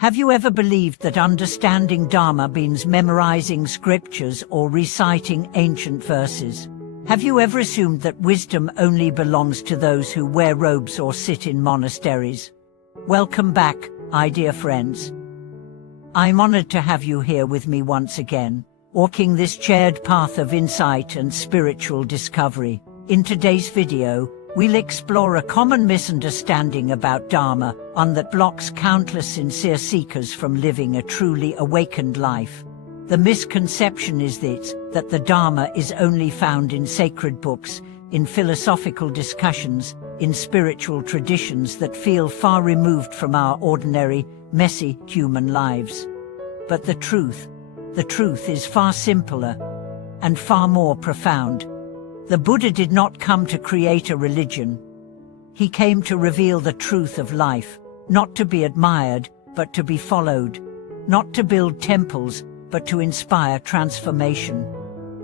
Have you ever believed that understanding Dharma means memorizing scriptures or reciting ancient verses? Have you ever assumed that wisdom only belongs to those who wear robes or sit in monasteries? Welcome back, dear friends. I'm honored to have you here with me once again, walking this shared path of insight and spiritual discovery. In today's video, we'll explore a common misunderstanding about Dharma, one that blocks countless sincere seekers from living a truly awakened life. The misconception is this, that the Dharma is only found in sacred books, in philosophical discussions, in spiritual traditions that feel far removed from our ordinary, messy human lives. But the truth is far simpler and far more profound. The Buddha did not come to create a religion. He came to reveal the truth of life, not to be admired, but to be followed, not to build temples, but to inspire transformation.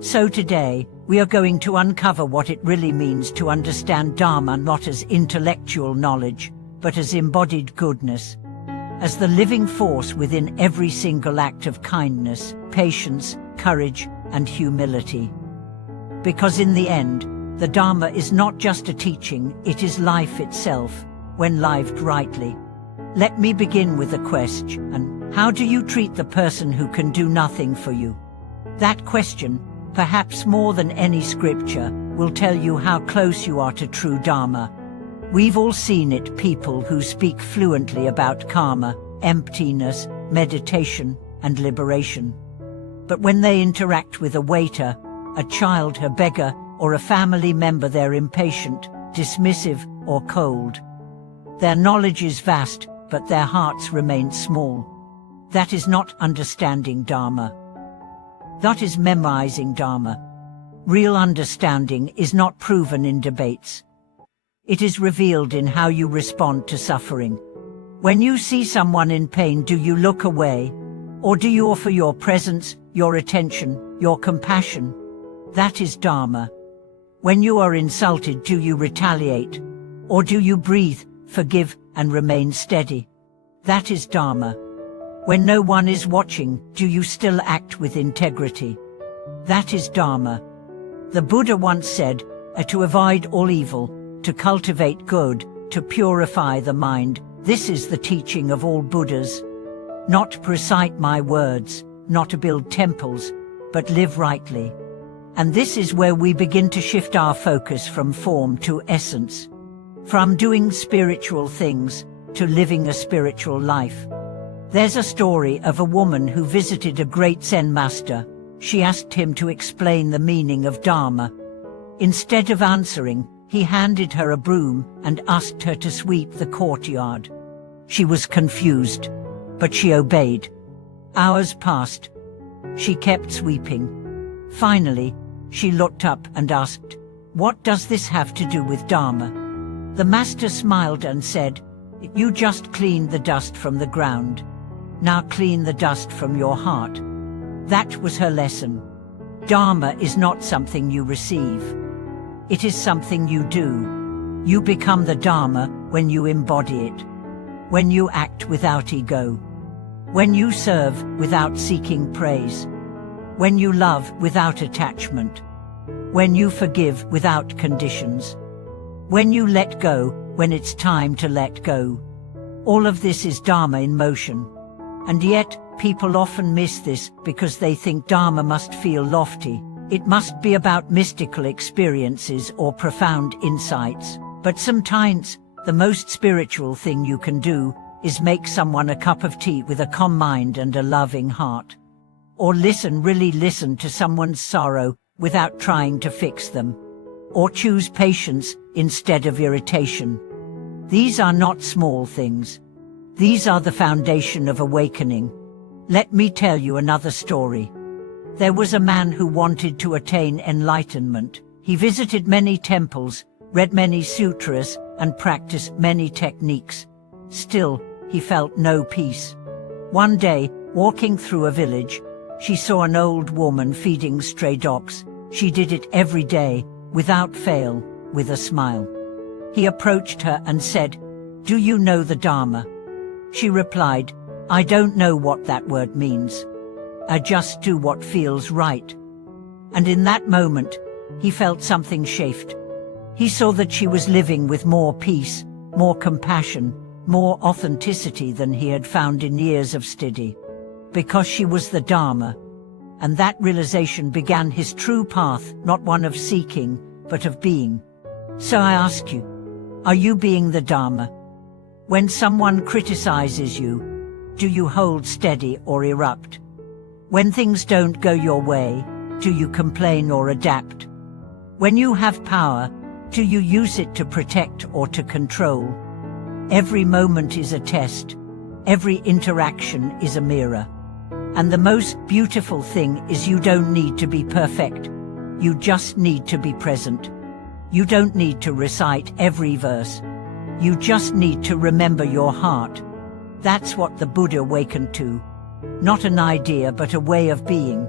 So today, we are going to uncover what it really means to understand Dharma not as intellectual knowledge, but as embodied goodness, as the living force within every single act of kindness, patience, courage, and humility. Because in the end, the Dharma is not just a teaching, it is life itself, when lived rightly. Let me begin with a question. How do you treat the person who can do nothing for you? That question, perhaps more than any scripture, will tell you how close you are to true Dharma. We've all seen it, people who speak fluently about karma, emptiness, meditation, and liberation. But when they interact with a waiter, a child, a beggar, or a family member, they're impatient, dismissive, or cold. Their knowledge is vast, but their hearts remain small. That is not understanding Dharma. That is memorizing Dharma. Real understanding is not proven in debates. It is revealed in how you respond to suffering. When you see someone in pain, do you look away? Or do you offer your presence, your attention, your compassion? That is Dharma. When you are insulted, do you retaliate? Or do you breathe, forgive, and remain steady? That is Dharma. When no one is watching, do you still act with integrity? That is Dharma. The Buddha once said, to avoid all evil, to cultivate good, to purify the mind, this is the teaching of all Buddhas. Not to recite my words, not to build temples, but live rightly. And this is where we begin to shift our focus from form to essence. From doing spiritual things, to living a spiritual life. There's a story of a woman who visited a great Zen master. She asked him to explain the meaning of Dharma. Instead of answering, he handed her a broom and asked her to sweep the courtyard. She was confused, but she obeyed. Hours passed. She kept sweeping. Finally, she looked up and asked, "What does this have to do with Dharma?" The master smiled and said, "You just cleaned the dust from the ground. Now clean the dust from your heart." That was her lesson. Dharma is not something you receive. It is something you do. You become the Dharma when you embody it. When you act without ego. When you serve without seeking praise. When you love without attachment. When you forgive without conditions. When you let go when it's time to let go. All of this is Dharma in motion. And yet, people often miss this because they think Dharma must feel lofty. It must be about mystical experiences or profound insights. But sometimes, the most spiritual thing you can do is make someone a cup of tea with a calm mind and a loving heart. Or really listen to someone's sorrow without trying to fix them. Or choose patience instead of irritation. These are not small things. These are the foundation of awakening. Let me tell you another story. There was a man who wanted to attain enlightenment. He visited many temples, read many sutras, and practiced many techniques. Still, he felt no peace. One day, walking through a village, she saw an old woman feeding stray dogs. She did it every day, without fail, with a smile. He approached her and said, "Do you know the Dharma?" She replied, I don't know what that word means. I just do what feels right. And in that moment, he felt something shift. He saw that she was living with more peace, more compassion, more authenticity than he had found in years of study. Because she was the Dharma. And that realization began his true path, not one of seeking, but of being. So I ask you, are you being the Dharma? When someone criticizes you, do you hold steady or erupt? When things don't go your way, do you complain or adapt? When you have power, do you use it to protect or to control? Every moment is a test. Every interaction is a mirror. And the most beautiful thing is you don't need to be perfect. You just need to be present. You don't need to recite every verse. You just need to remember your heart. That's what the Buddha awakened to. Not an idea, but a way of being.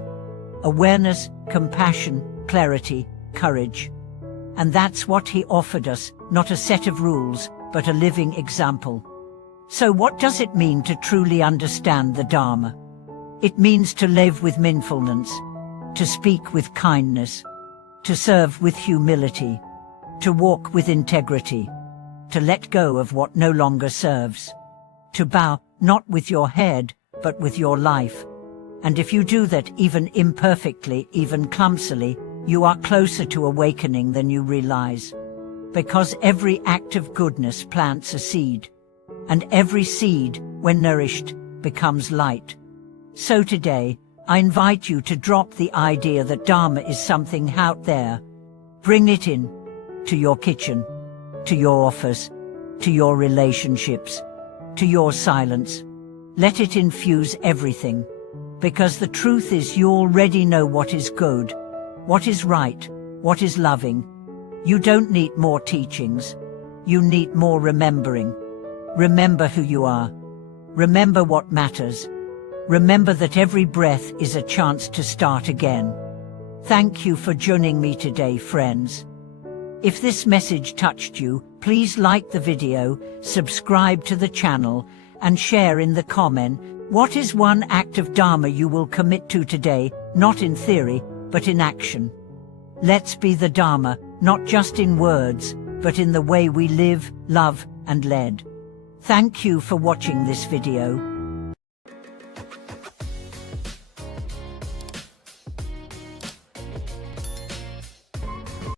Awareness, compassion, clarity, courage. And that's what he offered us, not a set of rules, but a living example. So what does it mean to truly understand the Dharma? It means to live with mindfulness, to speak with kindness, to serve with humility, to walk with integrity, to let go of what no longer serves, to bow not with your head, but with your life. And if you do that even imperfectly, even clumsily, you are closer to awakening than you realize. Because every act of goodness plants a seed, and every seed, when nourished, becomes light. So today, I invite you to drop the idea that Dharma is something out there. Bring it in, to your kitchen, to your office, to your relationships, to your silence. Let it infuse everything. Because the truth is you already know what is good, what is right, what is loving. You don't need more teachings. You need more remembering. Remember who you are. Remember what matters. Remember that every breath is a chance to start again. Thank you for joining me today, friends. If this message touched you, please like the video, subscribe to the channel, and share in the comment, what is one act of Dharma you will commit to today, not in theory, but in action. Let's be the Dharma, not just in words, but in the way we live, love, and lead. Thank you for watching this video.